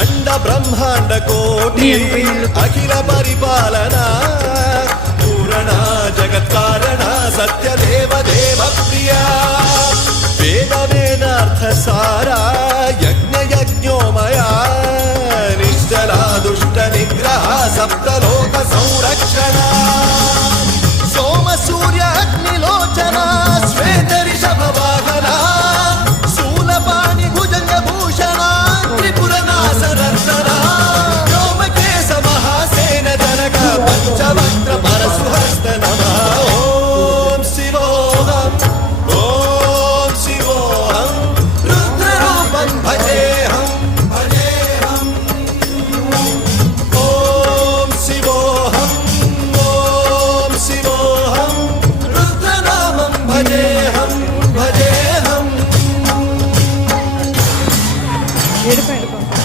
अंड ब्रह्मांड कोटि अखिल परिपालना पूरणा जगत्कारणा सत्यदेव देव प्रिया वेद वेदार्थ सारा यज्ञ यज्ञोमया निश्चला दुष्ट निग्रह सप्तलोक संरक्षणा